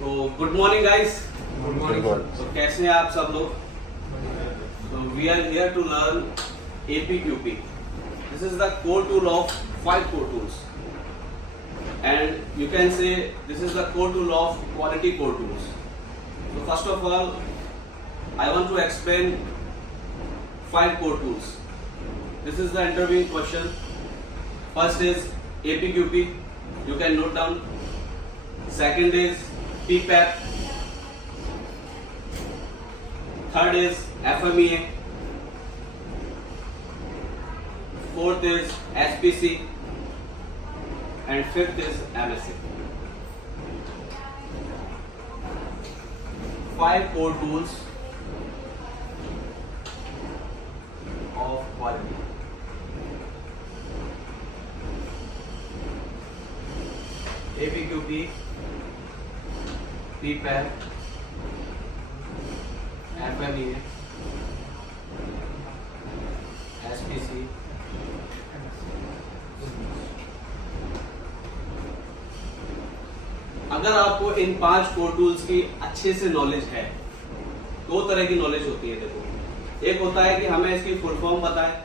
तो good morning guys. Good morning. तो कैसे हैं आप सब लोग? तो we are here to learn APQP. This is the core tool of 5 core tools, and you can say this is the core tool of quality core tools. So first of all, I want to explain 5 core tools. This is the interviewing question. First is APQP. You can note down. Second is PPAP. Third is FMEA. Fourth is SPC. And fifth is MSA. 5 core tools of quality. APQP, PPAP, FMEA, SPC, अगर आपको इन 5 core tools की अच्छे से knowledge है, 2 तरह की knowledge होती है। देखो, एक होता है कि हमें इसकी फुल फॉर्म पता है,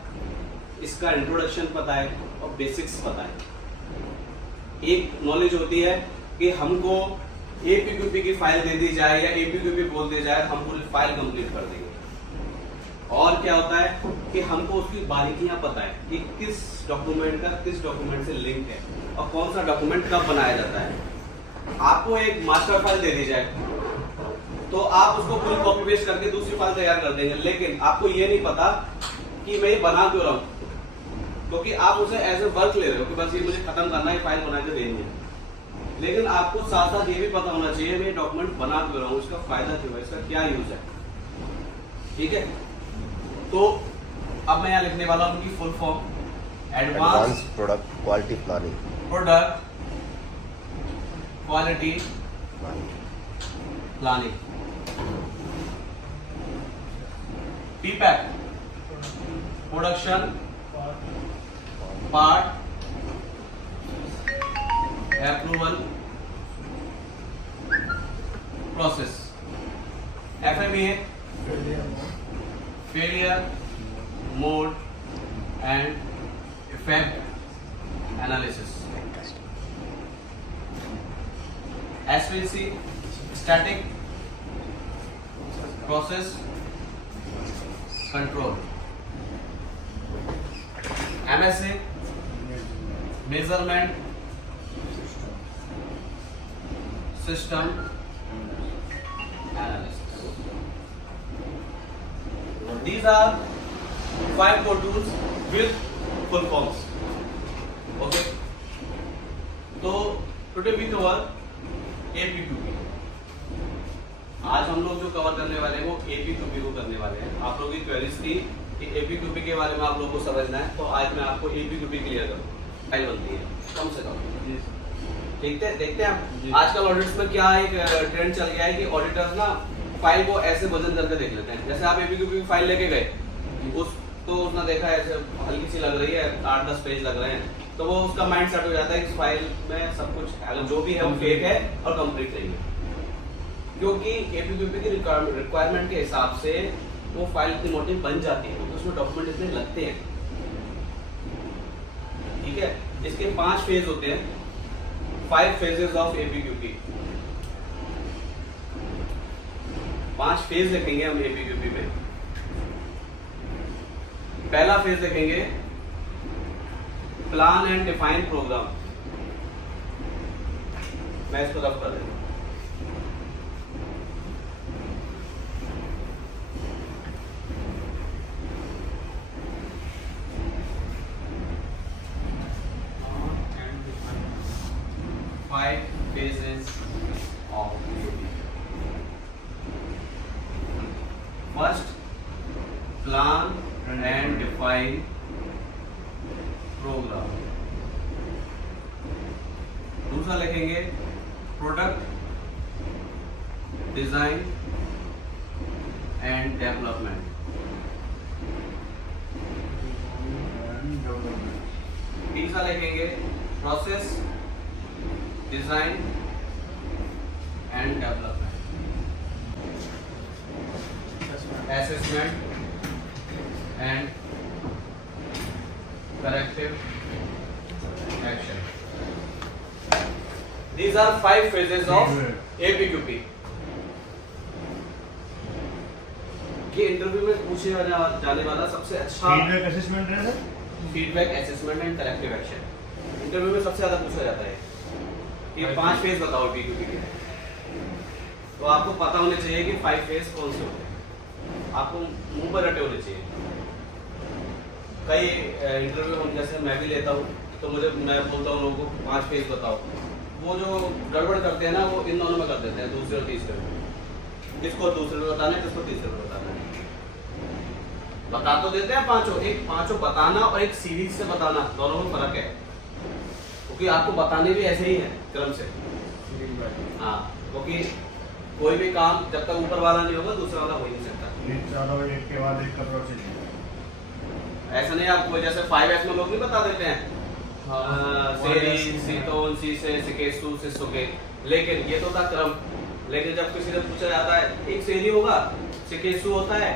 इसका इंट्रोडक्शन पता है और बेसिक्स पता है। एक नॉलेज होती है कि हमको APQP की फाइल दे दी जाए या APQP बोल दिया जाए, हम पूरी फाइल कंप्लीट कर देंगे। और क्या होता है कि हमको उसकी बारीकियां पता है कि किस डॉक्यूमेंट का किस डॉक्यूमेंट से लिंक है और कौन सा डॉक्यूमेंट कब बनाया जाता है। आपको एक मास्टर फाइल दे दी जाए तो आप उसको पूरी कॉपी पेस्ट करके दूसरी फाइल तैयार कर देंगे, लेकिन आपको ये नहीं पता कि मैं ये बना क्यों रहा हूँ, क्योंकि आप उसे एज ए वर्क ले रहे हो कि बस ये मुझे खत्म करना है, फाइल बना के देनी है। लेकिन आपको साथ साथ ये भी पता होना चाहिए मैं डॉक्यूमेंट बना क्यों रहा हूँ, इसका फायदा क्यों है, इसका क्या यूज है। ठीक है, तो अब मैं यहाँ लिखने वाला हूँ उनकी full form. Advance product quality planning. Product quality planning. PPAP, production part approval process. FMEA, failure mode and effect analysis. SPC, static process control. MSA, measurement system analysis. These are 5 core tools with full forms. Okay. तो today we cover APQP. आज हम लोग जो cover करने वाले हैं वो APQP को करने वाले हैं। आप लोगों की क्वेरीज थी कि APQP के बारे में आप लोगों को समझना है, तो आज मैं आपको APQP क्लियर करूँगा। फाइल बनती है कम से कम। देखते हैं आप आजकल ऑडिट्स में क्या एक ट्रेंड चल गया है कि ऑडिटर्स ना फाइल को ऐसे वजन करके देख लेते हैं। जैसे आप APQP की फाइल लेके गए, उसने देखा ऐसे हल्की सी लग रही है, 8-10 पेज लग रहे हैं, तो वो उसका माइंड सेट हो जाता है कि इस फाइल में सब कुछ अगर जो भी है वो फेक है और कंप्लीट नहीं है। क्योंकि APQP की रिक्वायरमेंट के हिसाब से वो फाइल इतनी मोटी बन जाती है, तो उसमें डॉक्यूमेंट इतने लगते हैं। ठीक है, इसके 5 फेज होते हैं, 5 phases of APQP। 5 फेज लिखेंगे हम APQP में। पहला फेज लिखेंगे प्लान एंड डिफाइन प्रोग्राम। मैं इसको रफ कर देता हूं। Five phases of APQP. First, plan and define program. दूसरा लिखेंगे प्रोडक्ट डिजाइन एंड डेवलपमेंट। तीसरा लिखेंगे process design and development, assessment and corrective action. These are 5 phases of APQP. ये इंटरव्यू में पूछे जाने वाला सबसे अच्छा फीडबैक असेसमेंट है sir. Feedback assessment and corrective action interview में सबसे ज्यादा पूछा जाता है। ये 5 फेज बताओ APQP के, तो आपको पता होने चाहिए कि 5 फेज कौन से होते हैं, आपको मुंह पर रटे होने चाहिए। कई इंटरव्यू हम जैसे मैं भी लेता हूँ तो मैं बोलता हूँ लोगों को 5 फेज बताओ, वो जो गड़बड़ करते हैं ना वो इन दोनों में कर देते हैं, दूसरे और तीसरे में। किसको दूसरे में बताना है, किसको तीसरे में बताना है। बता तो देते हैं पांचों, एक पांचों बताना और एक सीरीज से बताना, दोनों में फर्क है, क्योंकि आपको बताने भी ऐसे ही है क्रम से। हाँ, क्योंकि कोई भी काम जब तक ऊपर वाला नहीं होगा दूसरा वाला हो ही नहीं सकता। एक के बाद एक का प्रोसेस ऐसा नहीं, आपको जैसे 5S में लोग नहीं बता देते हैं सेरी, सीतोन, सीसे, सिकेसु, सिसुके, लेकिन ये तो था क्रम। लेकिन जब किसी से पूछा जाता है एक सेरी होगा, सिकेसु होता है,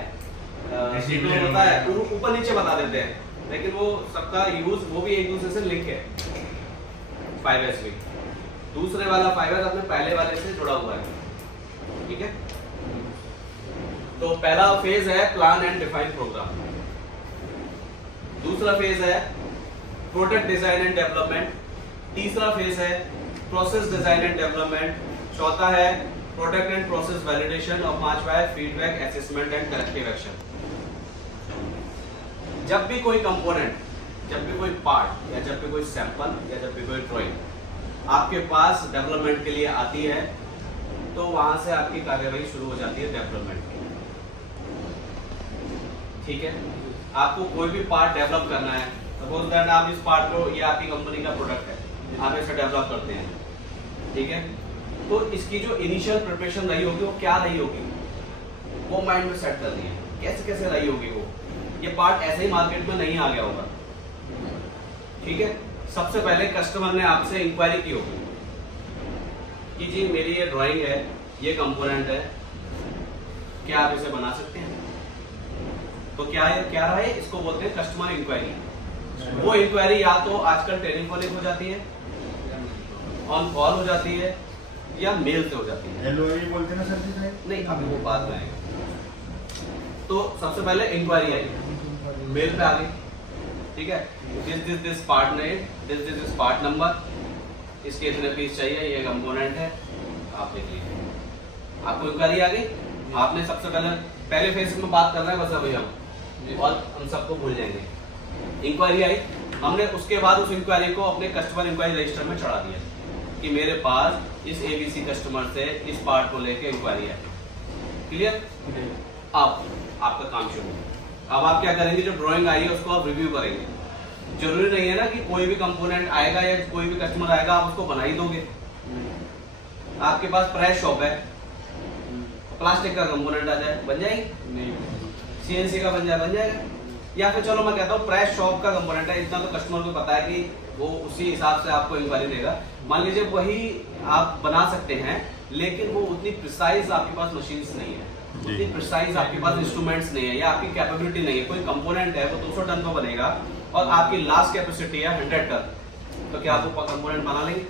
सीतोन होता है, ऊपर नीचे बता देते हैं, लेकिन वो सबका यूज वो भी एक दूसरे से लिंक है। 5S भी दूसरे वाला 5S अपने पहले वाले से जुड़ा हुआ है, ठीक है। तो पहला फेज है प्लान एंड डिफाइन प्रोग्राम, दूसरा फेज है प्रोडक्ट डिजाइन एंड डेवलपमेंट, तीसरा फेज है प्रोसेस डिजाइन एंड डेवलपमेंट, चौथा है प्रोडक्ट एंड प्रोसेस वैलिडेशन और पांचवा है feedback assessment and corrective action. जब भी कोई कंपोनेंट, जब भी कोई पार्ट या जब भी कोई सैंपल या जब भी कोई ड्राइंग आपके पास डेवलपमेंट के लिए आती है तो वहां से आपकी कार्यवाही शुरू हो जाती है डेवलपमेंट की, ठीक है। आपको कोई भी पार्ट डेवलप करना है, सपोज दैट आप इस पार्ट को, ये आपकी कंपनी का प्रोडक्ट है, आप इसे डेवलप करते हैं, ठीक है। तो इसकी जो इनिशियल प्रिपरेशन रही होगी वो क्या रही होगी, वो माइंड में सेट करनी है, कैसे कैसे रही होगी वो। ये पार्ट ऐसे ही मार्केट में नहीं आ गया होगा, ठीक है। सबसे पहले कस्टमर ने आपसे इंक्वायरी की होगी कि जी मेरी ये ड्राइंग है, ये कंपोनेंट है, क्या आप इसे बना सकते हैं। तो क्या रहा है, इसको बोलते हैं कस्टमर इंक्वायरी। वो इंक्वायरी या तो आजकल टेलीफोनिक हो जाती है, ऑन कॉल हो जाती है, या मेल से हो जाती है। LOI बोलते हैं ना सर जी? नहीं, अभी वो बात में आएगा। तो सबसे पहले इंक्वायरी आई, मेल पे आ गई, ठीक है। This part name, this part number, इसके इतने पीस चाहिए, ये कंपोनेंट है, आप देख लीजिए। आपको इंक्वायरी आ गई, आपने सबसे पहले फेज में बात कर रहे हैं बस अभी हम, और हम सबको भूल जाएंगे। इंक्वायरी आई, हमने उसके बाद उस इंक्वायरी को अपने कस्टमर इंक्वायरी रजिस्टर में चढ़ा दिया कि मेरे पास इस ABC कस्टमर से इस पार्ट को लेके इंक्वायरी है। क्लियर? अब आपका काम शुरू। अब आप क्या करेंगे, जो ड्राइंग आई है उसको आप रिव्यू करेंगे। जरूरी नहीं है ना कि कोई भी कंपोनेंट आएगा या कोई भी कस्टमर आएगा आप उसको बना ही दोगे। आपके पास प्रेस शॉप है, प्लास्टिक का कंपोनेंट आ जाए, बन जाएगी? नहीं। CNC का बन जाएगा। या फिर चलो मैं कहता हूँ प्रेस शॉप का कंपोनेंट है, इतना तो कस्टमर को पता है कि वो उसी हिसाब से आपको इंक्वायरी देगा। मान लीजिए वही आप बना सकते हैं, लेकिन वो उतनी प्रिसाइज आपके पास मशीन्स नहीं है, उतनी प्रिसाइज आपके पास इंस्ट्रूमेंट्स नहीं है, या आपकी कैपेबिलिटी नहीं है। कोई कंपोनेंट है वो 200 टन का बनेगा और आपकी लास्ट कैपेसिटी है 100 टन, तो क्या आप वो कंपोनेंट बना लेंगे?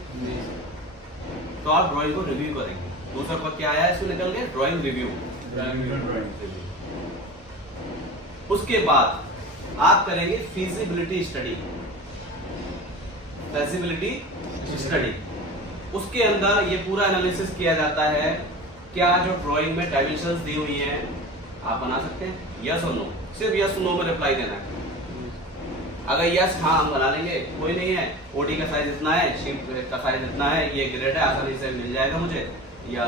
तो आप ड्राइंग को रिव्यू करेंगे। दूसरा पद क्या आया है इसमें निकल के, ड्राइंग रिव्यू। उसके बाद आप करेंगे फिजिबिलिटी स्टडी। फिजिबिलिटी स्टडी, उसके अंदर ये पूरा एनालिसिस किया जाता है, क्या जो ड्राइंग में डायमेंशंस दी हुई हैं आप बना सकते हैं, यस और नो। सिर्फ यस नो में रिप्लाई देना है। अगर यस हाँ हम बना लेंगे, कोई नहीं है, ओडी का साइज इतना है, शीट का साइज इतना है, ये ग्रेड है, आसानी से मिल जाएगा मुझे, या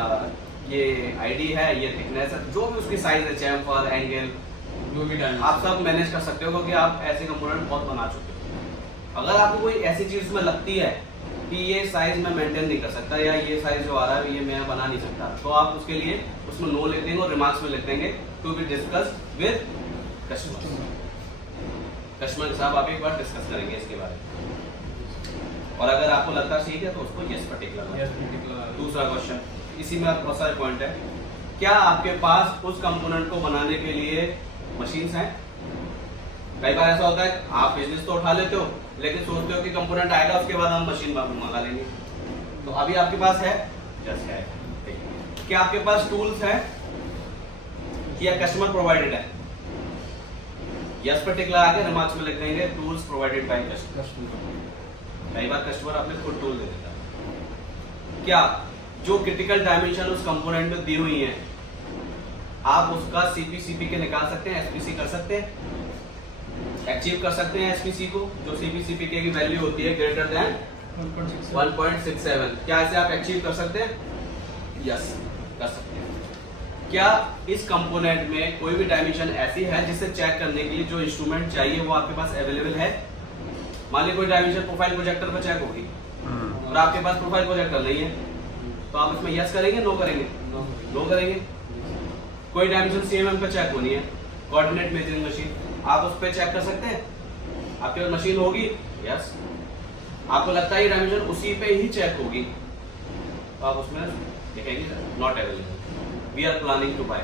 ये आईडी है, ये थिकनेस है, जो भी उसकी साइज है, चैम्फर, एंगल, जो भी आप सब मैनेज कर सकते हो, क्योंकि आप ऐसे कंपोनेंट बहुत बना चुके हो। अगर आपको कोई ऐसी चीज में लगती है कि ये साइज मैं मेंटेन नहीं कर सकता, या ये साइज जो आ रहा है ये मैं बना नहीं सकता, तो आप उसके लिए उसमें नो लिख देंगे और रिमार्क्स में लिख देंगे to be discussed with customer. Customer के साथ आप एक बार डिस्कस करेंगे इसके बारे में, और अगर आपको लगता है ठीक है तो उसको यस पर टिक लगाना। दूसरा क्वेश्चन, इसी में बहुत सारे पॉइंट है। क्या आपके पास उस कंपोनेंट को बनाने के लिए मशीन्स हैं? कई बार ऐसा होता है आप बिजनेस तो उठा लेते हो लेकिन सोचते हो कि कंपोनेंट आएगा उसके बाद हम मशीन मंगा लेंगे। तो अभी आपके पास है? यस है। क्या आपके पास टूल्स हैं या कस्टमर प्रोवाइडेड है? यस पर टिक लगा के रिमार्क्स में लिख देंगे टूल्स प्रोवाइडेड बाय कस्टमर। कई बार कस्टमर अपने खुद टूल दे देता है। क्या जो क्रिटिकल डायमेंशन उस कंपोनेंट में दी हुई है आप उसका सीपी के निकाल सकते हैं, एसपीसी कर सकते हैं, अचीव कर सकते हैं एसपीसी को, जो सीपी की वैल्यू होती है ग्रेटर देन 1.67। क्या ऐसे आप अचीव कर सकते हैं? यस कर सकते हैं। क्या इस कंपोनेंट में कोई भी डायमेंशन ऐसी है जिसे चेक करने के लिए जो इंस्ट्रूमेंट चाहिए वो आपके पास अवेलेबल है? मान लीजिए कोई डायमेंशन प्रोफाइल प्रोजेक्टर पर चेक होगी और आपके पास प्रोफाइल प्रोजेक्टर नहीं है तो आप इसमें यस करेंगे, नो करेंगे? नो करेंगे। कोई डायमेंशन सीएमएम पे चेक होनी है, कोऑर्डिनेट मेजरिंग मशीन, आप उस पर चेक कर सकते हैं? आपके पास मशीन होगी? यस। आपको लगता है ये डायमेंशन उसी पे ही चेक होगी तो आप उसमें लिखेंगे not available, we are planning to buy.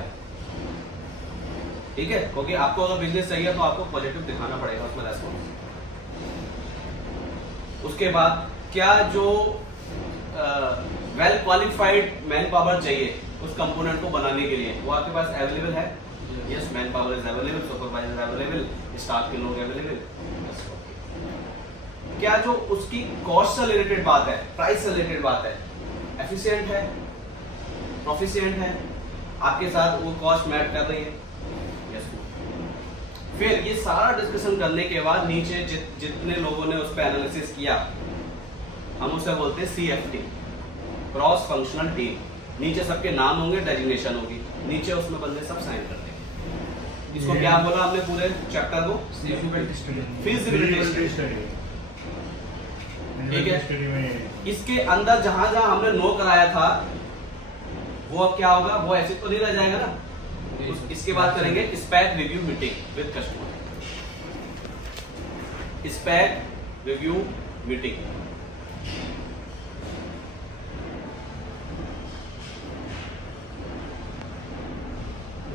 ठीक है, क्योंकि आपको अगर बिजनेस चाहिए तो आपको पॉजिटिव दिखाना पड़ेगा उसमें रेस्पॉन्स। उसके बाद क्या जो वेल क्वालिफाइड मैन पावर चाहिए उस कंपोनेंट को बनाने के लिए वो आपके पास अवेलेबल है? Yes, man power is available, supervisor available, staff के लोग अवेलेबल। क्या जो उसकी कॉस्ट से रिलेटेड बात है, प्राइस से रिलेटेड बात है, एफिशिएंट है, प्रोफिशिएंट है, आपके साथ वो कॉस्ट मैच कर रही है? यस। फिर ये सारा डिस्कशन करने के बाद नीचे जितने लोगों ने उस पर एनालिसिस किया हम उसे बोलते हैं CFT, क्रॉस फंक्शनल टीम। नीचे सबके नाम होंगे, डेजिग्नेशन होगी, नीचे उसमें बंदे सब साइन कर देंगे। इसको क्या बोला हमने पूरे चैप्टर को? Feasibility study. ठीक है, इसके अंदर जहां जहां हमने नो कराया था वो अब क्या होगा, वो ऐसे तो नहीं रह जाएगा ना। इसके बाद करेंगे spec review meeting with customer. Spec review meeting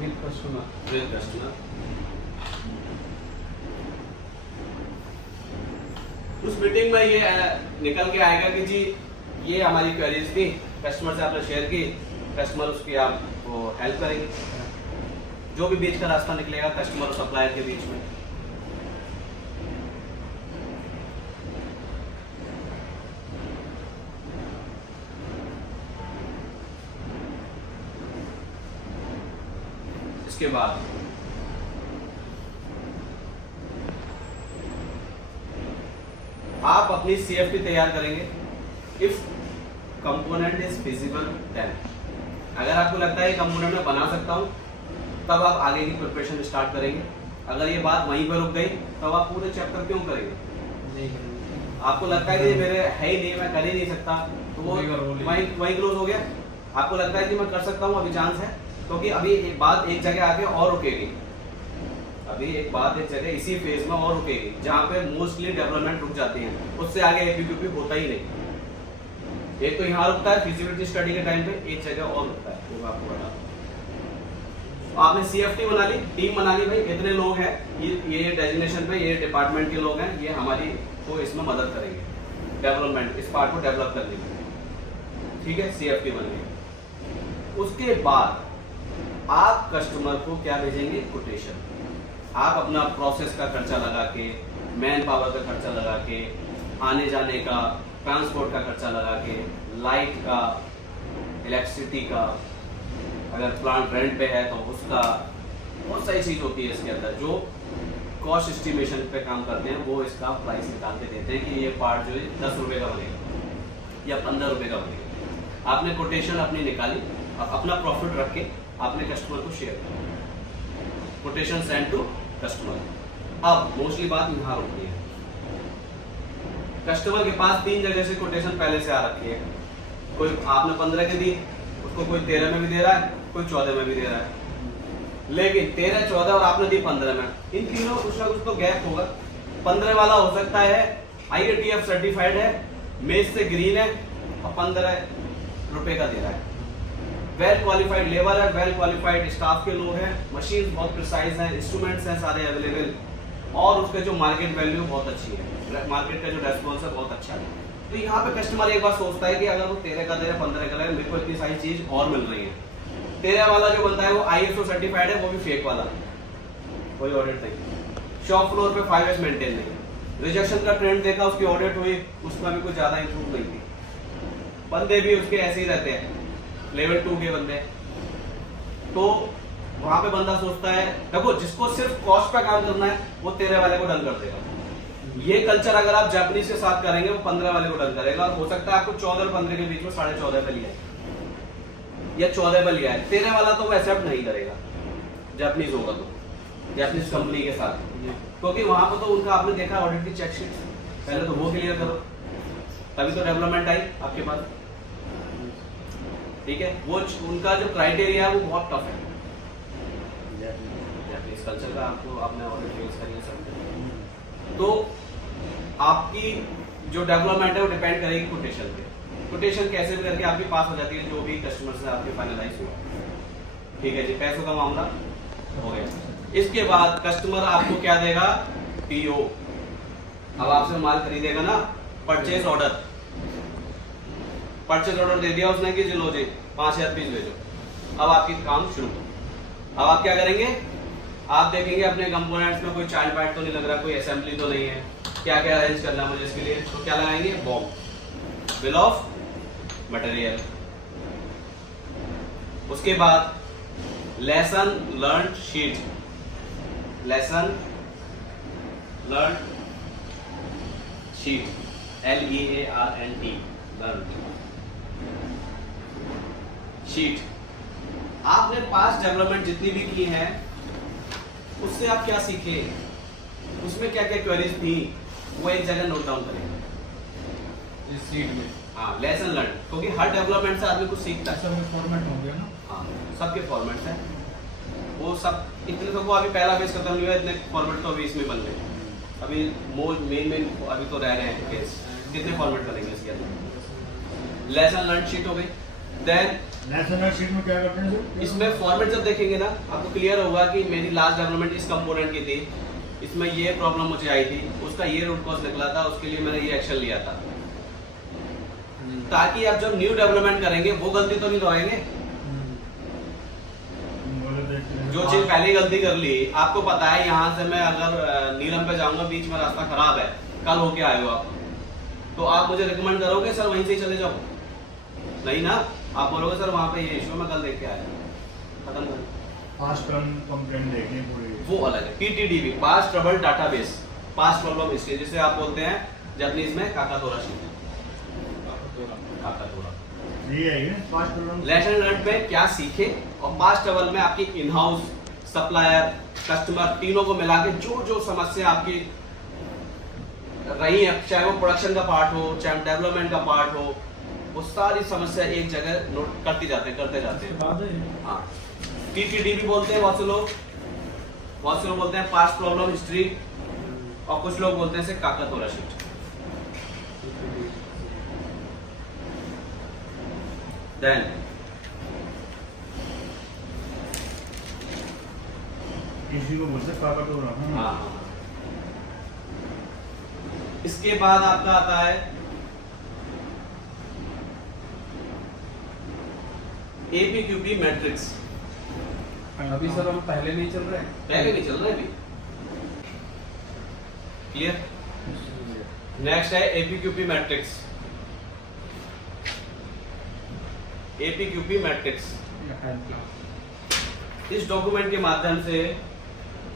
with customer. उस मीटिंग में ये निकल के आएगा कि जी ये हमारी क्वेरीज थी, कस्टमर से आपने शेयर की, कस्टमर उसकी आपको हेल्प करेंगे। जो भी बीच का रास्ता निकलेगा कस्टमर और सप्लायर के बीच में। इसके बाद आप अपनी CFT तैयार करेंगे। If component is feasible then, अगर आपको लगता है कंपोनेंट में बना सकता हूं तब आप आगे की प्रिपरेशन स्टार्ट करेंगे। अगर ये बात वहीं पर रुक गई तब आप पूरे चैप्टर क्यों करेंगे? नहीं करेंगे। आपको लगता है कि मेरे है ही नहीं, मैं कर ही नहीं सकता, तो वो वहीं क्लोज हो गया। आपको लगता है कि मैं कर सकता हूँ, अभी चांस है, क्योंकि अभी एक बात एक जगह आके और रुकेगी। अभी एक बात एक जगह इसी फेज में और रुकेगी जहाँ पे मोस्टली डेवलपमेंट रुक जाती है, उससे आगे एपीक्यूपी होता ही नहीं। एक तो यहाँ रुकता है फिजिबिलिटी स्टडी के टाइम पे, एक जगह और रुकता है, वो आपको बता। आपने CFT बना ली, टीम बना ली, भाई इतने लोग हैं, ये डेजिग्नेशन पे ये डिपार्टमेंट के लोग हैं, ये हमारी को इसमें मदद करेंगे डेवलपमेंट, इस पार्ट को डेवलप करने में। ठीक है, CFT बन गई। उसके बाद आप कस्टमर को क्या भेजेंगे? कोटेशन। आप अपना प्रोसेस का खर्चा लगा के, मैन पावर का खर्चा लगा के, आने जाने का, ट्रांसपोर्ट का खर्चा लगा के, लाइट का, इलेक्ट्रिसिटी का, अगर प्लांट रेंट पे है तो उसका, बहुत सारी चीज होती है इसके अंदर जो कॉस्ट एस्टिमेशन पे काम करते हैं, वो इसका प्राइस निकाल के देते हैं कि ये पार्ट जो है 10 रुपए का बनेगा या 15 रुपए का बनेगा। आपने कोटेशन अपनी निकाली, अपना प्रॉफिट रख के आपने कस्टमर को शेयर किया, कोटेशन सेंड टू कस्टमर। अब मोस्टली बात यहाँ होती है, कस्टमर के पास 3 जगह से कोटेशन पहले से आ रखी है। कोई आपने 15 की दी, उसको कोई 13 में भी दे रहा है, कोई 14 में भी दे रहा है, लेकिन 13, 14 और आपने दी 15 में, इन तीनों कुछ ना कुछ तो गैप होगा। 15 वाला हो सकता है IATF सर्टिफाइड है, मेज से ग्रीन है और 15 रुपए का दे रहा है। वेल क्वालिफाइड लेबर है, वेल क्वालिफाइड स्टाफ के लोग हैं, मशीन बहुत प्रिसाइज हैं, इंस्ट्रूमेंट्स हैं सारे अवेलेबल, और उसके जो मार्केट वैल्यू बहुत अच्छी है, मार्केट का जो रेस्पॉन्स है बहुत अच्छा है। तो यहाँ पे कस्टमर एक बार सोचता है कि अगर वो 13 का दे रहा है, 15 का दे रहा है, मेरे को इतनी सारी चीज और मिल रही है। 13 वाला जो बनता है वो ISO सर्टिफाइड है, वो भी फेक वाला, कोई ऑडिट नहीं। शॉप फ्लोर पे 5S मेंटेन नहीं। रिजेक्शन का ट्रेंड देखा, उसकी ऑडिट हुई, उसमें भी कुछ ज्यादा इंप्रूव नहीं थी, बंदे भी उसके ऐसे ही रहते हैं, लेवल 2 के बंदे। तो वहां पे बंदा सोचता है, देखो जिसको सिर्फ कॉस्ट पे काम करना है वो 13 वाले को डन कर देगा। ये कल्चर अगर आप जापानीज के साथ करेंगे वो 15 वाले को डन करेगा, और हो सकता है आपको 14 और 15 के बीच में 14.5 पे लिया है या 14 पे लिया है, 13 वाला तो वो एक्सेप्ट नहीं करेगा जापानीज होगा तो, जापानीज कंपनी के साथ, क्योंकि वहां पर तो उनका आपने देखा ऑडिट की चेकशीट, पहले तो वो क्लियर करो तभी तो डेवलपमेंट आई आपके पास, ठीक है। वो उनका जो क्राइटेरिया है वो बहुत टफ है, जापानीज कल्चर का आपको आपने ऑडिट फेस करिए सब। तो आपकी जो डेवलपमेंट है वो डिपेंड करेगी कोटेशन पे, कोटेशन कैसे भी करके आपकी पास हो जाती है, जो भी कस्टमर से आपके फाइनलाइज हुआ, ठीक है जी। पैसों का मामला हो गया। इसके बाद कस्टमर आपको क्या देगा, PO। अब आपसे माल खरीदेगा ना, परचेज ऑर्डर, परचेज ऑर्डर दे दिया उसने कि चलो जी 5000 पीस भेजो, अब आपकी काम शुरू। अब आप क्या करेंगे, आप देखेंगे अपने कंपोनेंट्स में कोई चाइल्ड पार्ट तो नहीं लग रहा, कोई असेंबली तो नहीं है, क्या क्या अरेंज करना है मुझे इसके लिए, तो क्या लगाएंगे, बॉम, बिल ऑफ मटेरियल। उसके बाद lesson learn sheet, lesson learn sheet, LEARNT, learn sheet. आपने पास्ट डेवलपमेंट जितनी भी की है उससे आप क्या सीखे, उसमें क्या क्या क्वेरीज थी, वो एक जगह नोट डाउन करेंगे इस शीट में। हाँ, लेसन लर्न, क्योंकि हर डेवलपमेंट से आदमी कुछ सीखता है। सब फॉर्मेट हो गया ना। हाँ, सबके फॉर्मेट्स हैं, वो सब इतने तो वो अभी पहला फेज खत्म नहीं हुआ, इतने फॉर्मेट तो अभी इसमें बन गए, अभी मेन अभी तो रह रहे हैं फेज, कितने फॉर्मेट करेंगे इसके अंदर। लेसन लर्न शीट हो गई। देन लेसन शीट में क्या करते हैं सर? इसमें फॉर्मेट जब देखेंगे ना आपको क्लियर होगा कि मेरी लास्ट डेवलपमेंट इस कंपोनेंट की थी, इसमें ये प्रॉब्लम मुझे आई थी, उसका ये रूट कॉज निकला था, उसके लिए मैंने ये एक्शन लिया था, ताकि आप जब न्यू डेवलपमेंट करेंगे वो गलती तो नहीं दोहराएंगे। जो चीज पहले गलती कर ली, आपको पता है यहाँ से मैं अगर नीलम पे जाऊंगा, बीच में रास्ता खराब है, कल होके आए हो आप, तो आप मुझे रिकमेंड करोगे सर वहीं से ही चले जाओ, नहीं ना, आप बोलोगे सर वहाँ पे ये इशू मैं कल देख के आया, खत्म कर। पास्ट टर्म कंप्लेंट देखनी पूरी, वो अलग है, PTDB, past trouble database, past problem history, जिसे आप बोलते हैं जापानीज में काकातोरा शीट, काकातोरा। ये है पास्ट टर्म। लेसन लर्न में क्या सीखे, और पास्ट ट्रबल में आपकी इन हाउस, सप्लायर, कस्टमर, तीनों को मिला के जो जो समस्या आपकी रही है, चाहे वो प्रोडक्शन का पार्ट हो, चाहे डेवलपमेंट का पार्ट हो, वो सारी समस्या एक जगह नोट करते जाते हैं। हाँ, TTDB बोलते हैं बहुत से लोग बोलते हैं पास्ट प्रॉब्लम हिस्ट्री, और कुछ लोग बोलते हैं इसे काकातोरा शीट। देन इसी को बोलते हैं काकातोरा। हाँ, इसके बाद आपका आता है APQP मैट्रिक्स। अभी सर हम पहले नहीं चल रहे हैं, पहले नहीं चल रहे अभी, क्लियर। नेक्स्ट है APQP मैट्रिक्स। APQP मैट्रिक्स, इस डॉक्यूमेंट के माध्यम से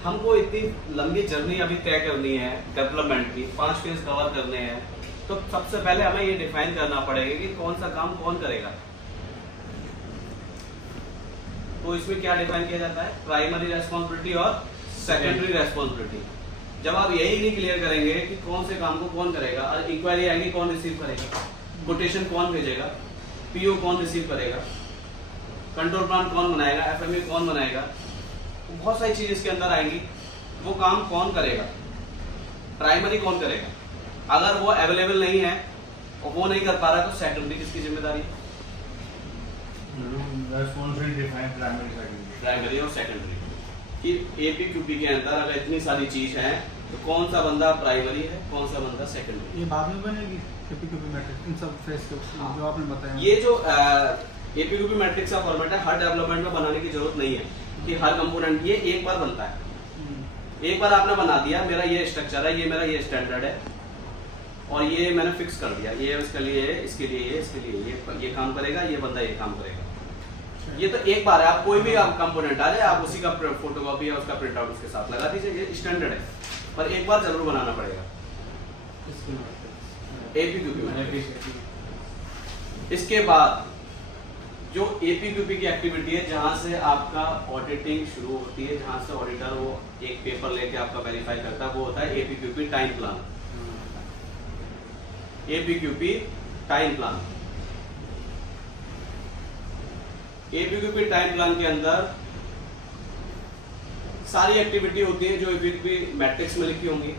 हमको इतनी लंबी जर्नी अभी तय करनी है डेवलपमेंट की, 5 फेज कवर करने हैं, तो सबसे पहले हमें ये डिफाइन करना पड़ेगा कि कौन सा काम कौन करेगा। तो इसमें क्या डिफाइन किया जाता है, प्राइमरी रेस्पॉन्सिबिलिटी और सेकेंडरी रेस्पॉन्सिबिलिटी। जब आप यही नहीं क्लियर करेंगे कि कौन से काम को कौन करेगा, और इंक्वायरी आएगी कौन रिसीव करेगा, कोटेशन कौन भेजेगा, PO कौन रिसीव करेगा, कंट्रोल प्लान कौन बनाएगा, FME कौन बनाएगा, तो बहुत सारी चीज इसके अंदर आएंगी। वो काम कौन करेगा, प्राइमरी कौन करेगा, अगर वो अवेलेबल नहीं है और वो नहीं कर पा रहा तो सेकेंडरी किसकी जिम्मेदारी है, Responsibility defined primary secondary. Primary और सेकेंडरी कि एपीक्यूपी के अंदर अगर इतनी सारी चीज है तो कौन सा बंदा प्राइमरी है, कौन सा बंदा सेकेंडरी। ये बाद में बनेगी एपीक्यूपी मैट्रिक्स इन सब फेस से हाँ। जो आपने बताया। ये जो एपीक्यूपी मैट्रिक्स का फॉर्मेट है, हर डेवलपमेंट में बनाने की जरूरत नहीं है कि हर कंपोनेंट ये एक बार बनता है। एक बार आपने बना दिया, मेरा ये स्ट्रक्चर है, ये मेरा ये स्टैंडर्ड है और ये मैंने फिक्स कर दिया, ये इसके लिए है, इसके लिए ये, इसके लिए ये काम करेगा, ये बंदा ये काम करेगा। ये तो एक बार है, आप कोई भी आप कंपोनेंट आ जाए, आप उसी का फोटोकॉपी या उसका प्रिंट आउट उसके साथ लगा दीजिए, ये स्टैंडर्ड है, पर एक बार जरूर बनाना पड़ेगा एपीक्यूपी मैट्रिक्स। इसके बाद जो एपीक्यूपी की एक्टिविटी है, जहां से आपका ऑडिटिंग शुरू होती है, जहां से ऑडिटर वो एक पेपर लेके आपका वेरीफाई करता है, वो होता है APQP time plan. APQP time plan, APQP time plan के अंदर सारी एक्टिविटी होती है जो एपीक्यूपी मैट्रिक्स में लिखी होंगी।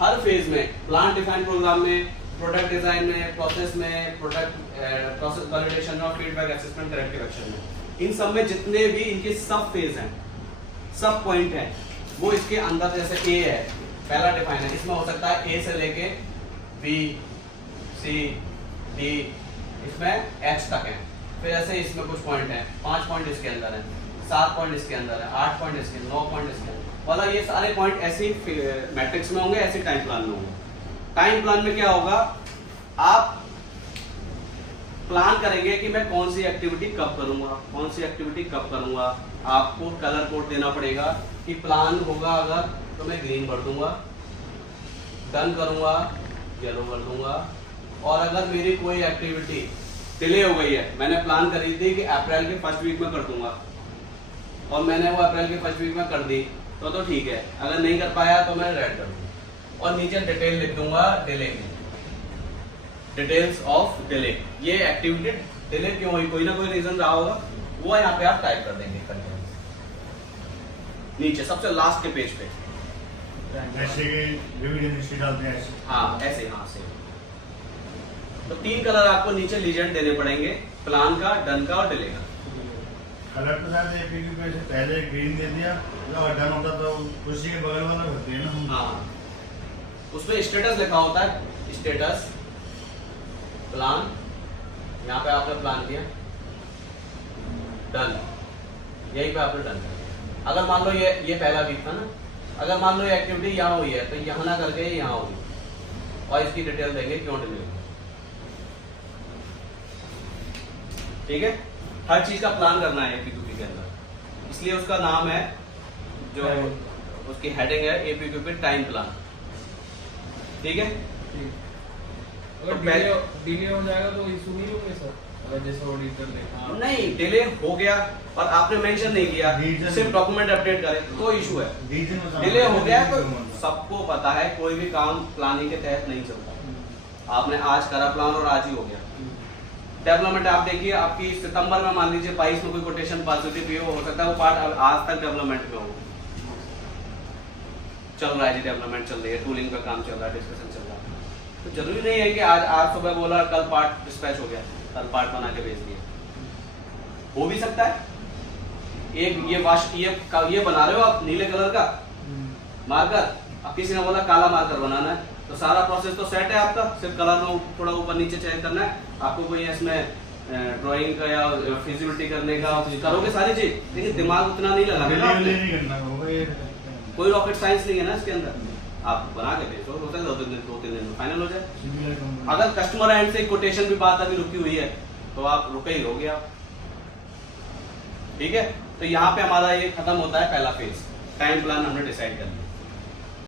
हर फेज में, प्लान डिफाइन प्रोग्राम में, प्रोडक्ट डिजाइन में, प्रोसेस में, प्रोसेस वैलिडेशन और फीडबैक असेसमेंट करेक्टिव एक्शन में, इन सब में जितने भी इनके सब फेज हैं, सब पॉइंट हैं, वो इसके अंदर जैसे ए है, पहला डिफाइन है, इसमें हो सकता है ए से लेके बी सी डी, इसमें एच तक है। फिर ऐसे इसमें कुछ पॉइंट हैं, 5 पॉइंट इसके अंदर है, 7 पॉइंट इसके अंदर है, 8 पॉइंट इसके, 9 पॉइंट इसके अंदर, मतलब ये सारे पॉइंट ऐसे मैट्रिक्स में होंगे, ऐसे टाइम प्लान में होंगे। टाइम प्लान में क्या होगा, आप प्लान करेंगे कि मैं कौन सी एक्टिविटी कब करूंगा, कौन सी एक्टिविटी कब करूंगा। आपको कलर कोड देना पड़ेगा कि प्लान होगा अगर तो मैं ग्रीन कर दूंगा, डन करूंगा येलो कर दूंगा, और अगर मेरी कोई एक्टिविटी डिले हो गई है, मैंने प्लान करी थी कि अप्रैल के फर्स्ट वीक में कर दूंगा और मैंने वो अप्रैल के फर्स्ट वीक में कर दी तो ठीक है, अगर नहीं कर पाया तो मैं रेड कर दूंगा और नीचे डिटेल लिख दूंगा डिले की, डिटेल्स ऑफ डिले। ये एक्टिविटी डिले क्यों हुई, कोई ना कोई रीजन रहा होगा, वो यहाँ पे आप टाइप कर देंगे करके नीचे सबसे लास्ट के पेज पे। जैसे कि डिवीजन हिस्ट्री डालते हैं ऐसे। हाँ ऐसे, हाँ से तो 3 कलर आपको नीचे लीजेंड देने पड़ेंगे, प्लान का, डन का और डिले का। कलर तो शायद एपीक्यूपी से पहले ग्रीन दे दिया, जब डन होता तो उसी के बगल वाला भरते हैं ना। हाँ उसमें स्टेटस लिखा होता है, स्टेटस प्लान, यहाँ पे आपने प्लान किया, डन, यहीं पे आपने डन किया। अगर मान लो ये पहला वीक था ना, अगर मान लो ये एक्टिविटी यहाँ हुई है तो यहाँ ना करके यहाँ होगी और इसकी डिटेल देंगे क्यों डिले। ठीक है, हर चीज का प्लान करना है एपीक्यूपी के अंदर, इसलिए उसका नाम है, जो उसकी हेडिंग है एपीक्यूपी टाइम प्लान। ठीक है, अगर डिले हो जाएगा तो इशू नहीं होंगे सर, अगर जैसे ऑडिटर देखा नहीं डिले हो गया और आपने मेंशन नहीं किया, Reason- सिर्फ डॉक्यूमेंट अपडेट करें तो इशू है। रीजन बताना। डिले हो गया तो सबको पता है, कोई भी काम प्लानिंग के तहत नहीं चलता। आपने आज करा प्लान और आज ही हो गया। डेवलपमेंट आप देखिए, आपकी सितंबर में मान लीजिए 22 में कोई कोटेशन पास हुई थी, पीओ हो सकता है वो पार्ट आज तक डेवलपमेंट में हो, चल रहा है जी, डेवलपमेंट चल रही है, टूलिंग का काम चल रहा है, डिस्कशन चल रहा है। तो जरूरी नहीं है कि आज सुबह बोला कल पार्ट डिस्पैच हो गया, कल पार्ट बना के भेज दिया, हो भी सकता है। एक ये बना रहे हो आप नीले कलर का मार्कर, अब किसी ने बोला काला मार्कर बनाना है, तो सारा प्रोसेस तो सेट है आपका, सिर्फ कलर में थोड़ा ऊपर नीचे चेंज करना है। आपको कोई इसमें ड्राइंग का या फिजिबिलिटी करने का करोगे सारी चीज, लेकिन दिमाग उतना नहीं लगाना, नहीं करना होगा, ये कोई रॉकेट साइंस नहीं है ना इसके अंदर। आप बना के भेजो, हो सकता है 2-3 दिन में फाइनल हो जाए। Similar company. अगर कस्टमर एंड से कोटेशन भी बात अभी रुकी हुई है तो आप रुके ही रहोगे आप। ठीक है, तो यहाँ पे हमारा ये खत्म होता है पहला फेज, टाइम प्लान हमने डिसाइड कर लिया।